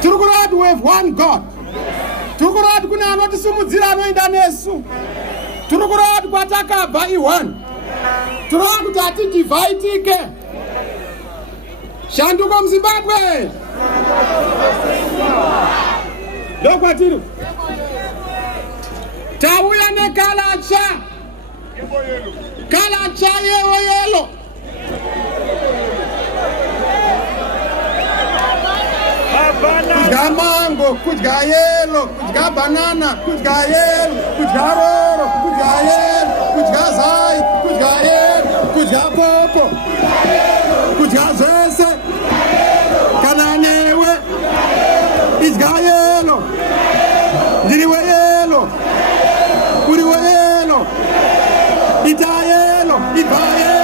Tirukurati, we have one God. Tirukurati kuna anotisimudzira anoenda nesu. Tirukurati kwatakabva i1. Tinoda kuti hatidivhaitike. Shanduko muZimbabwe. Ndokwatiri. Tauya nekalacha. Kalacha yelo. Kudya mango, kudya yelo, kudya banana, kudya yelo, kudya roro, kudya yelo, kudya zai, kudya yelo, kudya popo, kudya zese, kana newe, idya yelo, ndiriwe yelo, uriwe yelo, ita yelo, iba yelo.